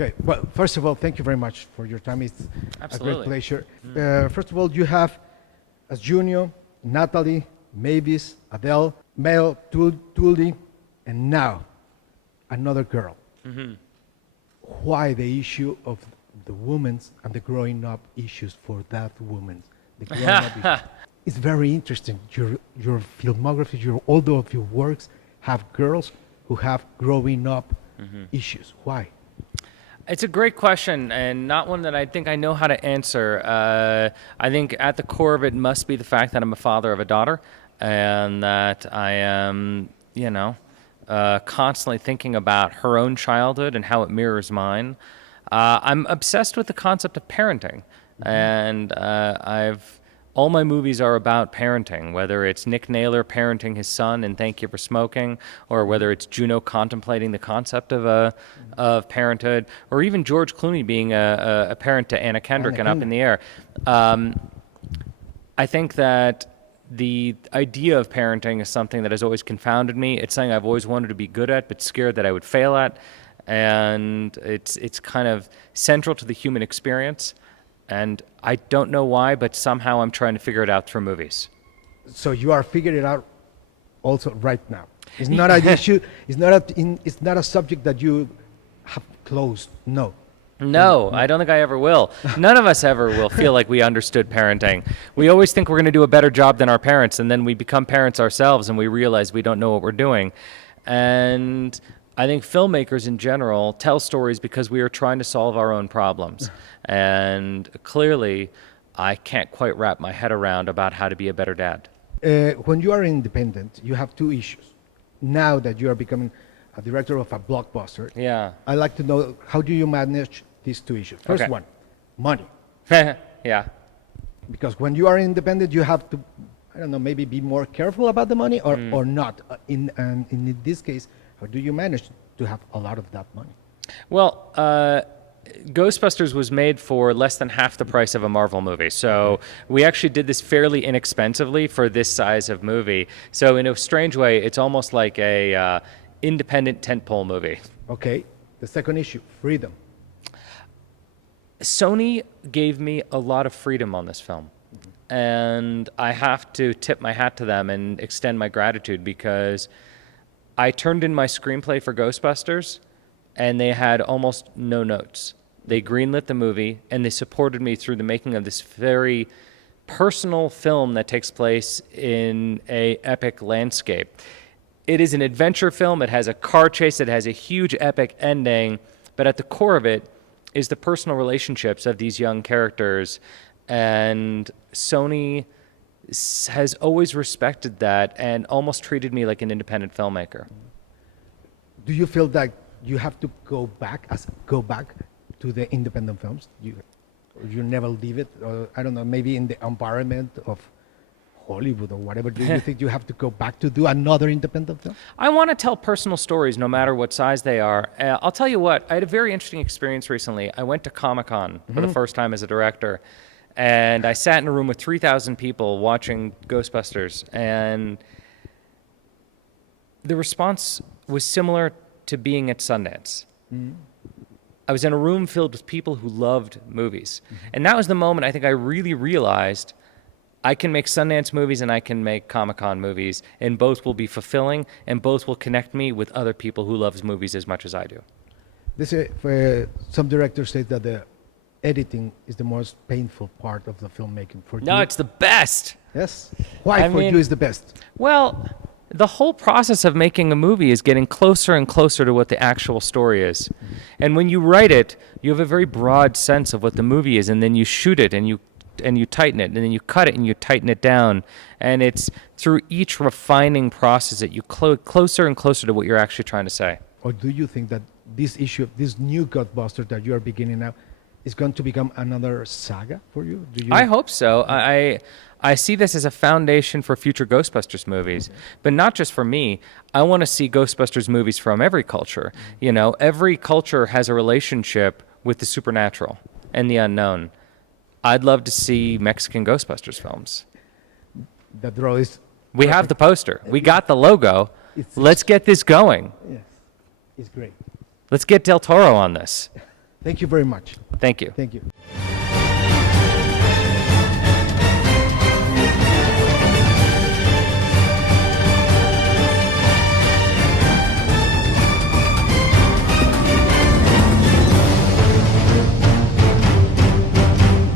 Okay. Well, first of all, thank you very much for your time. It's Absolutely. a great pleasure. First of all, you have as Junior, Natalie, Mavis, Adele, Mel, Tully, and now another girl. Why the issue of the women's and the growing up issues for that woman? The growing up issues. It's very interesting. Your filmography, all of your works have girls who have growing up issues. Why? It's a great question, and not one that I think I know how to answer. I think at the core of it must be the fact that I'm a father of a daughter, and that I am, constantly thinking about her own childhood and how it mirrors mine. I'm obsessed with the concept of parenting, and all my movies are about parenting, whether it's Nick Naylor parenting his son in Thank You for Smoking, or whether it's Juno contemplating the concept of parenthood, or even George Clooney being a parent to Anna Kendrick and Up in the Air. I think that the idea of parenting is something that has always confounded me. It's something I've always wanted to be good at, but scared that I would fail at. And it's kind of central to the human experience. And I don't know why, but somehow I'm trying to figure it out through movies. So you are figuring it out also right now. It's not an issue. It's not a subject that you have closed. No. No, I don't think I ever will. None of us ever will feel like we understood parenting. We always think we're going to do a better job than our parents, and then we become parents ourselves and we realize we don't know what we're doing. And I think filmmakers in general tell stories because we are trying to solve our own problems. And clearly, I can't quite wrap my head around about how to be a better dad. When you are independent, you have two issues. Now that you are becoming a director of a blockbuster, Yeah. I'd like to know, how do you manage these two issues? First Okay. one, money. Yeah. Because when you are independent, you have to, I don't know, maybe be more careful about the money or not. In this case, how do you manage to have a lot of that money? Well, Ghostbusters was made for less than half the price of a Marvel movie. So we actually did this fairly inexpensively for this size of movie. So in a strange way, it's almost like a independent tentpole movie. Okay. The second issue, freedom. Sony gave me a lot of freedom on this film. And I have to tip my hat to them and extend my gratitude, because I turned in my screenplay for Ghostbusters and they had almost no notes. They greenlit the movie and they supported me through the making of this very personal film that takes place in an epic landscape. It is an adventure film. It has a car chase. It has a huge epic ending. But at the core of it is the personal relationships of these young characters. And Sony has always respected that and almost treated me like an independent filmmaker. Do you feel that you have to go back to the independent films? Or you never leave it? Or, I don't know, maybe in the environment of Hollywood or whatever, do you think you have to go back to do another independent film? I want to tell personal stories no matter what size they are. I'll tell you what, I had a very interesting experience recently. I went to Comic-Con for the first time as a director, and I sat in a room with 3,000 people watching Ghostbusters, and the response was similar to being at Sundance. I was in a room filled with people who loved movies. And that was the moment I think I really realized I can make Sundance movies and I can make Comic-Con movies, and both will be fulfilling and both will connect me with other people who love movies as much as I do. Some directors say that the editing is the most painful part of the filmmaking. For No, you, it's the best. yes? Why for you is the best? Well, the whole process of making a movie is getting closer and closer to what the actual story is. And when you write it, you have a very broad sense of what the movie is, and then you shoot it and you tighten it, and then you cut it and you tighten it down. And it's through each refining process that you closer and closer to what you're actually trying to say. Or do you think that this issue, this new Ghostbusters that you are beginning now, is going to become another saga for you? I hope so. I see this as a foundation for future Ghostbusters movies, but not just for me. I want to see Ghostbusters movies from every culture. You know, every culture has a relationship with the supernatural and the unknown. I'd love to see Mexican Ghostbusters films. The draw is... We have the poster. We got the logo. Let's get this going. Yes, it's great. Let's get Del Toro on this. Thank you very much. Thank you. Thank you.